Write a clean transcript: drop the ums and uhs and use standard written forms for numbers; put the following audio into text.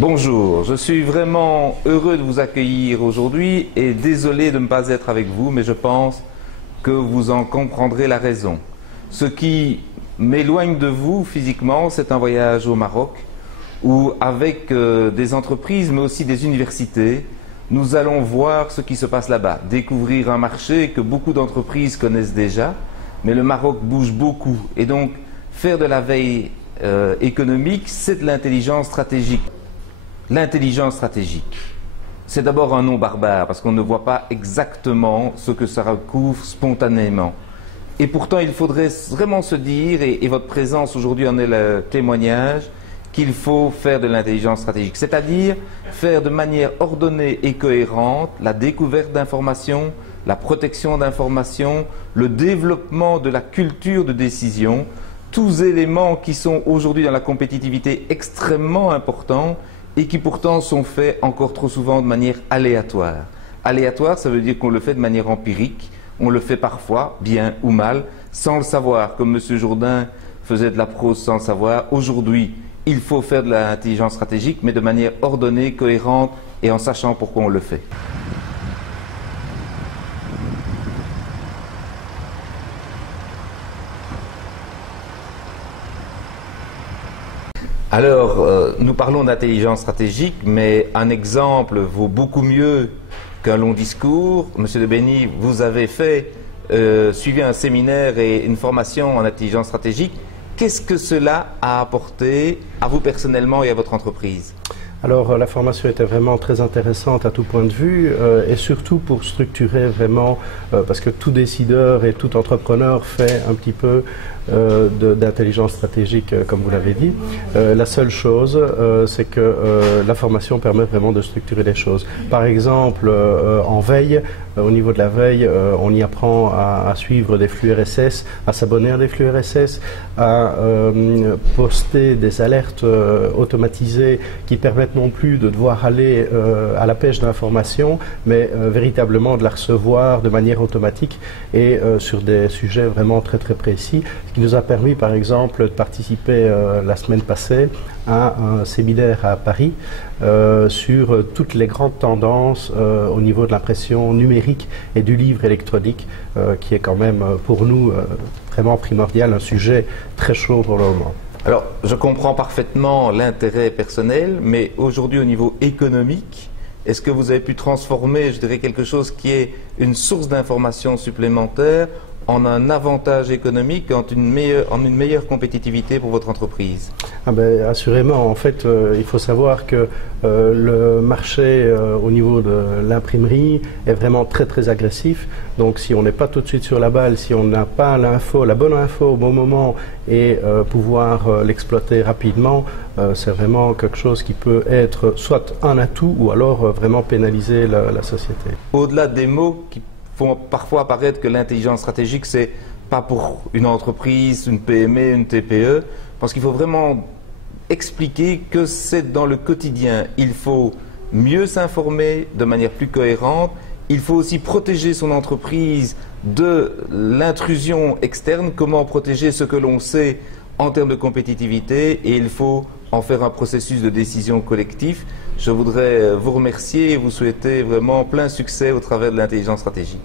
Bonjour, je suis vraiment heureux de vous accueillir aujourd'hui et désolé de ne pas être avec vous, mais je pense que vous en comprendrez la raison. Ce qui m'éloigne de vous physiquement, c'est un voyage au Maroc où avec des entreprises mais aussi des universités, nous allons voir ce qui se passe là-bas, découvrir un marché que beaucoup d'entreprises connaissent déjà, mais le Maroc bouge beaucoup et donc faire de la veille économique, c'est de l'intelligence stratégique. L'intelligence stratégique, c'est d'abord un nom barbare parce qu'on ne voit pas exactement ce que ça recouvre spontanément. Et pourtant, il faudrait vraiment se dire, et votre présence aujourd'hui en est le témoignage, qu'il faut faire de l'intelligence stratégique, c'est-à-dire faire de manière ordonnée et cohérente la découverte d'informations, la protection d'informations, le développement de la culture de décision, tous éléments qui sont aujourd'hui dans la compétitivité extrêmement importants et qui pourtant sont faits encore trop souvent de manière aléatoire. Aléatoire, ça veut dire qu'on le fait de manière empirique, on le fait parfois, bien ou mal, sans le savoir, comme M. Jourdain faisait de la prose sans le savoir. Aujourd'hui, il faut faire de l'intelligence stratégique, mais de manière ordonnée, cohérente et en sachant pourquoi on le fait. Alors, nous parlons d'intelligence stratégique, mais un exemple vaut beaucoup mieux qu'un long discours. Monsieur de Bény, vous avez suivi un séminaire et une formation en intelligence stratégique. Qu'est-ce que cela a apporté à vous personnellement et à votre entreprise ? Alors la formation était vraiment très intéressante à tout point de vue et surtout pour structurer vraiment, parce que tout décideur et tout entrepreneur fait un petit peu d'intelligence stratégique comme vous l'avez dit. La seule chose c'est que la formation permet vraiment de structurer les choses. Par exemple en veille, au niveau de la veille, on y apprend à suivre des flux RSS, à s'abonner à des flux RSS, à poster des alertes automatisées qui permettent non plus de devoir aller à la pêche d'informations, mais véritablement de la recevoir de manière automatique et sur des sujets vraiment très très précis. Ce qui nous a permis par exemple de participer la semaine passée à un séminaire à Paris sur toutes les grandes tendances au niveau de l'impression numérique et du livre électronique, qui est quand même pour nous vraiment primordial, un sujet très chaud pour le moment. Alors, je comprends parfaitement l'intérêt personnel, mais aujourd'hui au niveau économique, est-ce que vous avez pu transformer, je dirais, quelque chose qui est une source d'information supplémentaire en un avantage économique, en une meilleure compétitivité pour votre entreprise? Assurément. En fait, il faut savoir que le marché au niveau de l'imprimerie est vraiment très très agressif. Donc si on n'est pas tout de suite sur la balle, si on n'a pas l'info, la bonne info au bon moment et pouvoir l'exploiter rapidement, c'est vraiment quelque chose qui peut être soit un atout ou alors vraiment pénaliser la société. Au-delà des mots qui font parfois apparaître que l'intelligence stratégique, c'est pas pour une entreprise, une PME, une TPE, parce qu'il faut vraiment expliquer que c'est dans le quotidien. Il faut mieux s'informer de manière plus cohérente. Il faut aussi protéger son entreprise de l'intrusion externe, comment protéger ce que l'on sait en termes de compétitivité, et il faut en faire un processus de décision collectif. Je voudrais vous remercier et vous souhaiter vraiment plein succès au travers de l'intelligence stratégique.